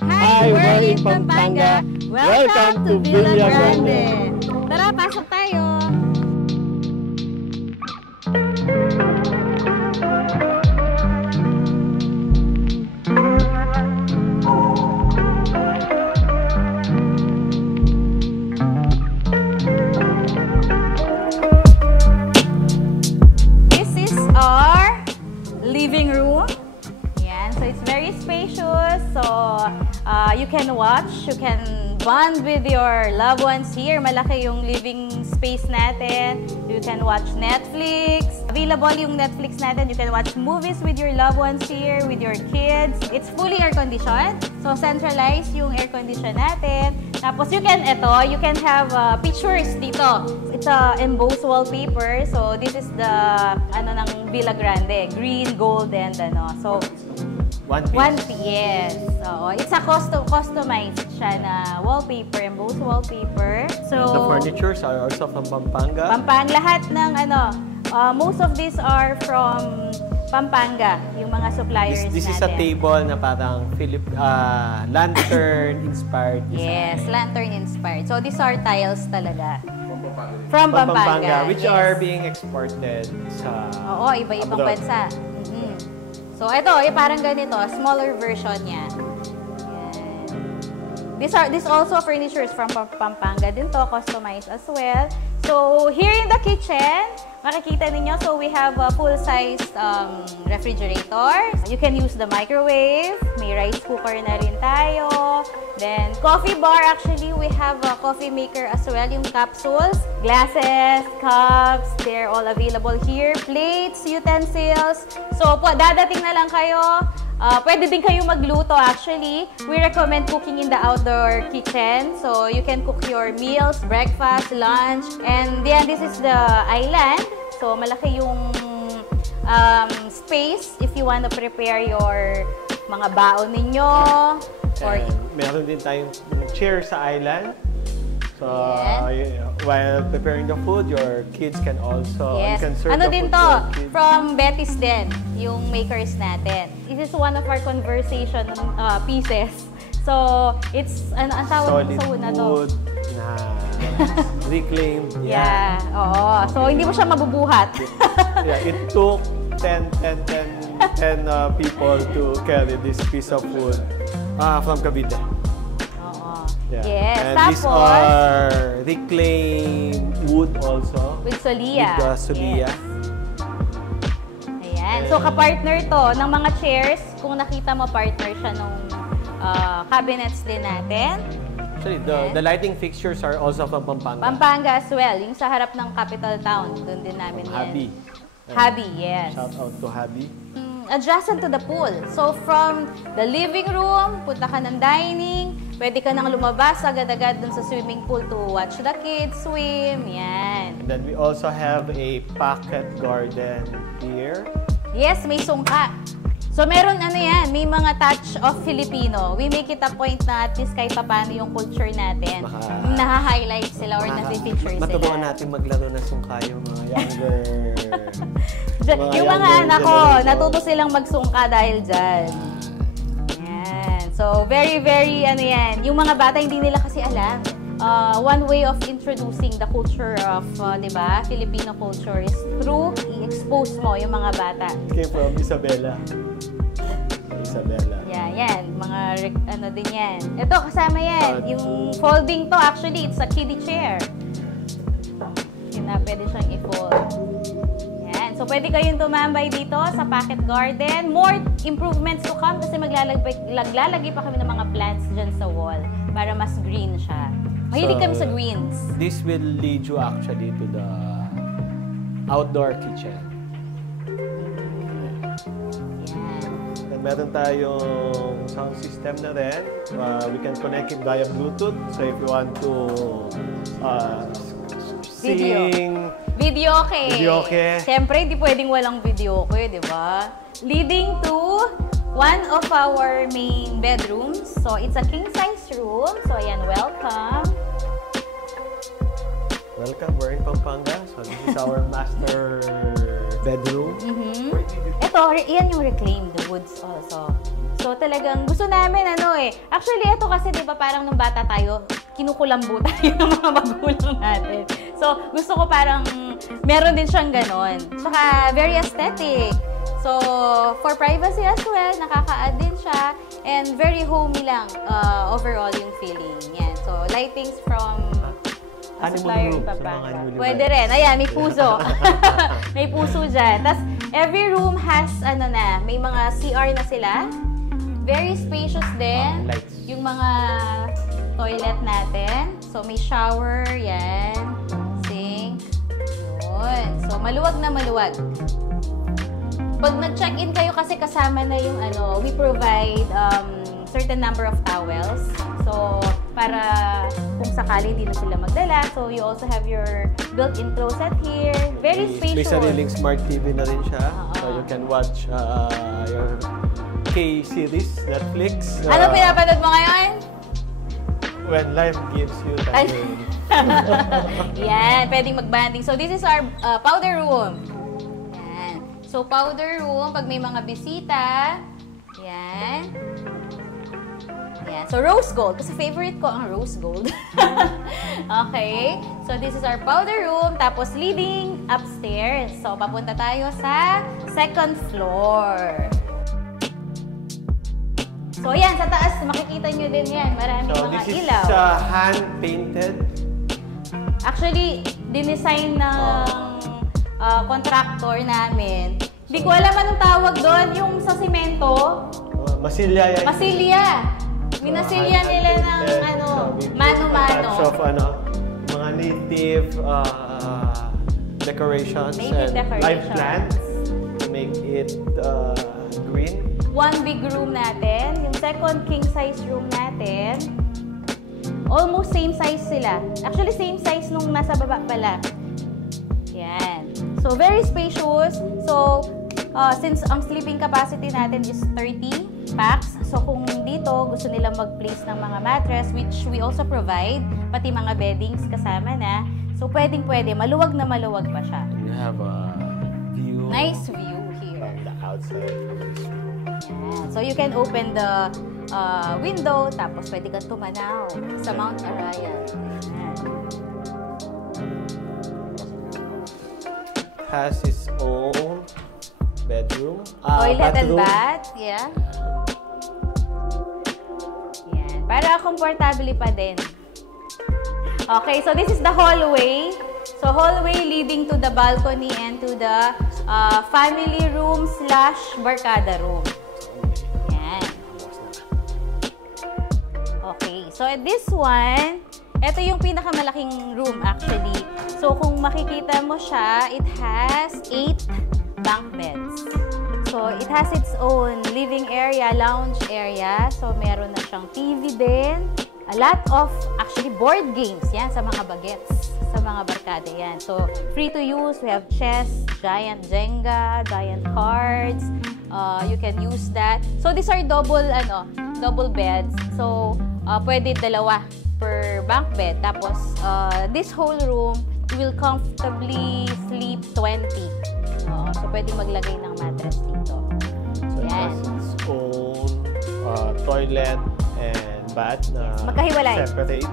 Hi, we're in Pampanga. Welcome to Villa Grande. Tara, pasok tayo. This is our living room. Yan, so it's very spacious. So you can watch, you can bond with your loved ones here. Malaki yung living space natin. You can watch Netflix. Available yung Netflix natin. You can watch movies with your loved ones here, with your kids. It's fully air-conditioned. So centralized yung air-condition natin. Tapos you can have pictures dito. It's a embossed wallpaper. So this is the ng Villa Grande, green, gold, and So One piece. One piece, yes. So, it's a customized siya na wallpaper, embossed wallpaper. So, the furnitures are also from Pampanga. Lahat ng most of these are from Pampanga, yung mga suppliers This natin. is a table na parang lantern-inspired design. Yes, lantern-inspired. So, these are tiles talaga. From Pampanga. Which are being exported sa Oo, iba-ibang bansa. So, ito, parang ganito, smaller version niya. Yan. This also furniture is from Pampanga din to, customized as well. So, here in the kitchen, makikita ninyo, so we have a full-size refrigerator. You can use the microwave. May rice cooker na rin tayo. Then, coffee bar, actually, we have a coffee maker as well, yung capsules. Glasses, cups, they're all available here. Plates, utensils. So, dadating na lang kayo. Pwede din kayo magluto actually. We recommend cooking in the outdoor kitchen. So, you can cook your meals, breakfast, lunch. And yeah, this is the island. So, malaki yung space if you want to prepare your mga baon ninyo. Meron din tayong chair sa island. So, yes. While preparing the food, your kids can also serve Ano the din food to? to your kids. From Betis din, yung makers natin. This is one of our conversation pieces. So, it's, ang tawag solid sa una to? wood na reclaimed. Yeah. Oo. So, hindi mo siya mabubuhat. It took 10 people to carry this piece of wood from Cavite. Yeah. Yes. And Tapos, these are reclaimed wood also. with Solia. With the Solia. Yes. Ayan. So, kapartner to ng mga chairs. Kung nakita mo, partner siya nung cabinets din natin. Actually, the lighting fixtures are also from Pampanga. Pampanga as well. Yung sa harap ng capital town. Doon din namin yan. Habi. Habi, yes. Shout out to Habi. Adjacent to the pool. So, from the living room, punta ka ng dining, pwede ka nang lumabas agad-agad dun sa swimming pool to watch the kids swim. Yan. And then we also have a pocket garden here. Yes, may sungka. So, meron yan, may mga touch of Filipino. We make it a point na at least kahit paano yung culture natin. Naha-highlight sila or na-feature sila. Maturuan natin maglaro ng sungka yung mga younger... yung mga anak ko, natuto silang magsungka dahil dyan. Yan. So, very, very, yung mga bata hindi nila kasi alam. One way of introducing the culture of, Filipino culture is through i-expose mo yung mga bata. Came from Isabela. Yeah, yan. Mga, din yan. Ito, kasama yan. Yung folding to, actually, it's a kiddie chair. Yun na, pwede siyang i-fold. Yan. So, pwede kayong tumambay dito sa Pocket Garden. More improvements to come kasi maglalagay pa kami ng mga plants dyan sa wall para mas green siya. Mahilig kami sa greens. This will lead you actually to the outdoor kitchen. Meron tayong sound system na rin. We can connect it via Bluetooth. So if you want to sing... Video okay. Siyempre, hindi pwedeng walang video okay, di ba? Leading to one of our main bedrooms. So it's a king-size room. So ayan, welcome. Welcome, we're in Pampanga. So this is our master bedroom. Ito, yan yung reclaimed woods also. So talagang gusto namin actually ito kasi 'di ba parang nung bata tayo, kinukulambo tayo ng mga magulang natin. So gusto ko parang meron din siyang ganon. Saka very aesthetic. So for privacy as well, nakaka-add din siya and very homey lang overall yung feeling. Yan. So lightings from honeymoon room sa mga Pampanga. newlyweds. Pwede rin. Ayan, may puso. May puso dyan. Tapos, every room has, may mga CR na sila. Very spacious din. Lights. Yung mga toilet natin. So, may shower. Yan. Sink. Yun. So, maluwag na maluwag. Pag nag-check-in kayo kasi kasama na yung we provide certain number of towels. So, para kung sakali hindi na sila magdala. So, you also have your built-in closet here. Very May spacious. sariling smart TV na rin siya. So, you can watch your K-series, Netflix. Ano pinapanood mo ngayon? When life gives you time. Yan, pwedeng mag-banding. So, this is our powder room. Yan. So, powder room, pag may mga bisita, yan. Yan. So, rose gold. Kasi favorite ko ang rose gold. Okay. So, this is our powder room. Tapos, leading upstairs. So, papunta tayo sa second floor. So, yan. Sa taas, makikita nyo din yan. Maraming So, mga this is ilaw. hand-painted. Actually, dinesign ng contractor namin. Hindi ko alam anong tawag doon. Yung sa simento. Masilya yan. Masilya. Minasilya nila ng mano-mano. Touch of mga native decorations Native and live decorations. plants to make it green. One big room natin. Yung second king size room natin. Almost same size sila. Actually, same size nung nasa baba pala. Yan. So, very spacious. So, since ang sleeping capacity natin is 30 packs, so kung dito gusto nilang mag-place ng mga mattress, which we also provide, pati mga beddings kasama na, so pwedeng-pwede. Maluwag na maluwag pa siya. And you have a view. Nice view here. From the outside. Yan. So, you can open the window, tapos pwede kang tumanaw sa Mount Arayat. Yan. Has its own bedroom. Toilet and bathroom. bath, yeah. Yan. Para komportable pa din. Okay, so this is the hallway. So, hallway leading to the balcony and to the family room / barkada room. Yan. Okay, so at this one, ito yung pinakamalaking room actually. So, kung makikita mo siya, it has 8 bunk beds. So, it has its own living area, lounge area. So, meron na siyang TV din. A lot of, actually, board games. Yan, sa mga bagets. Sa mga barkada yan. So, free to use. We have chess, giant Jenga, giant cards. You can use that. So, these are double beds. So, pwede dalawa per bunk bed. Tapos, this whole room, you will comfortably sleep 20. So, pwede maglagay ng mattress dito. So, it Yan. has its own toilet and bath na Magkahiwalay. separate.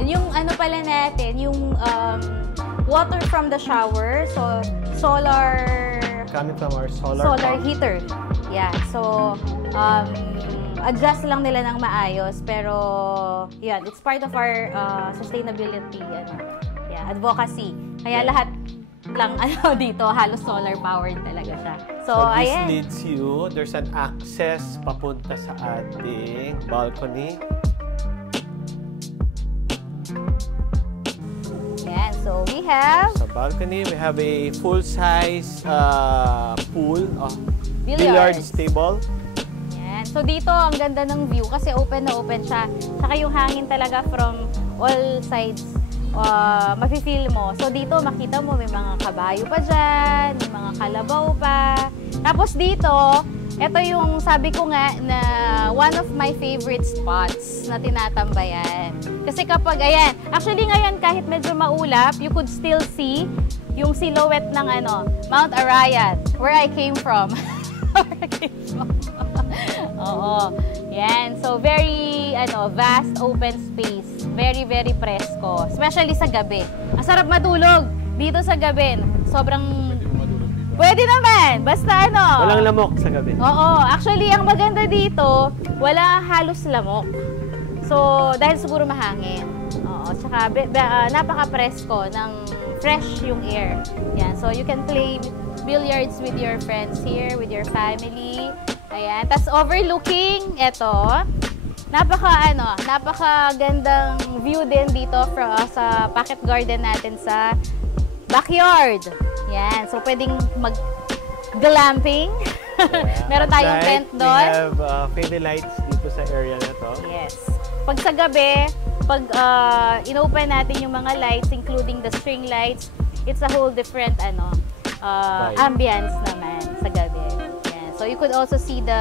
Yan yung pala natin, yung water from the shower. So, solar Coming from our solar pump. heater. Yeah. So, adjust lang nila ng maayos. Pero, yan, it's part of our sustainability advocacy. Kaya lahat lang dito, halos solar powered talaga siya. So, So, this ayan. leads you, there's an access papunta sa ating balcony. Yan. So, we have Sa balcony, we have a full-size pool, Billiards. table. Yan. So, dito, ang ganda ng view kasi open na open siya. Saka yung hangin talaga from all sides mafe-feel mo. So dito makita mo may mga kabayo pa dyan, may mga kalabaw pa. Tapos dito, ito yung sabi ko nga na one of my favorite spots na tinatambayan. Kasi kapag, ayan, actually ngayon kahit medyo maulap, you could still see yung silhouette ng Mount Arayat, where I came from. Oo. Yan. So, very, vast open space. Very, very presko. Especially sa gabi. Ang sarap matulog dito sa gabi. Sobrang... Pwede naman. Basta Walang lamok sa gabi. Oo. Actually, ang maganda dito, wala halos lamok. So, dahil siguro mahangin. Oo. Tsaka, napaka-presko ng fresh yung air. Yan. So, you can play billiards with your friends here, with your family. Ayan. Tapos overlooking, napaka-gandang view din dito sa pocket garden natin sa backyard. Yan. So, pwedeng mag-glamping. Yeah. Meron tayong tent doon. We have fairy lights dito sa area na to. Yes. Pag sa gabi, pag inopen natin yung mga lights, including the string lights, it's a whole different ambience naman sa gabi. Yan. So you could also see the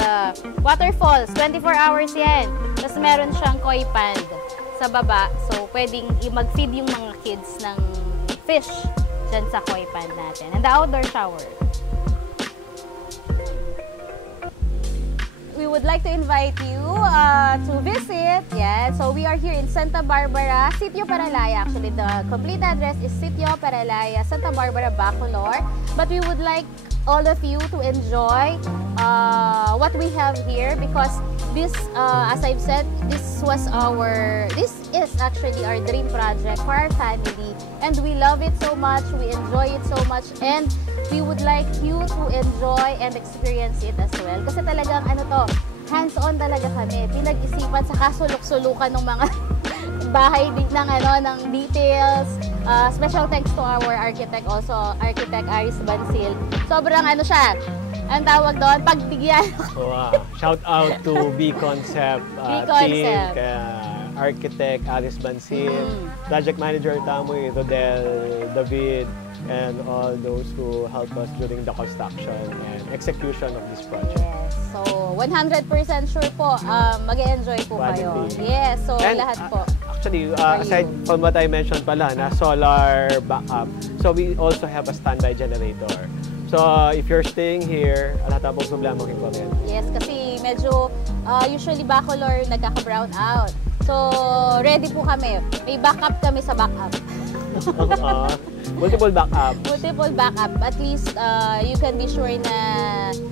waterfalls, 24 hours yan. Tapos meron siyang koi pond sa baba. So pwedeng mag-feed yung mga kids ng fish dyan sa koi pond natin. And the outdoor shower. We would like to invite you to visit. Yeah, so we are here in Santa Barbara, Sitio Paralaya. Actually, the complete address is Sitio Paralaya, Santa Barbara, Bacolor. But we would like all of you to enjoy what we have here because this, as I've said, this is actually our dream project for our family, and we love it so much. We enjoy it so much, and we would like you to enjoy and experience it as well. Kasi talagang hands-on talaga kami. Pinag-isipan sa kasulok-sulukan ng mga bahay ng details. Special thanks to our architect also, Architect Aris Bansil. Sobrang siya, ang tawag doon, pagbigyan. Shout out to B-Concept team, Architect Aris Bansil, Project Manager Tamoy, Rodel, David, and all those who helped us during the construction and execution of this project. Yes. So, 100% sure po, mag-e-enjoy po kayo. Yes, so and, lahat po. Actually, aside from what I mentioned pala, na solar backup, so we also have a standby generator. So, if you're staying here, wala pong problema kung kuryente. Yes, kasi medyo usually Bacolor nagkaka-brown out. So, ready po kami. May backup kami sa backup. Multiple backup. Multiple backup. At least, you can be sure na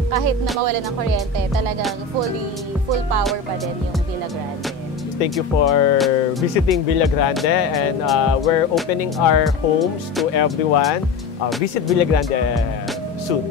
kahit na mawalan ng kuryente, talagang full power pa din yung Villa Grande. Thank you for visiting Villa Grande, and we're opening our homes to everyone. Visit Villa Grande soon.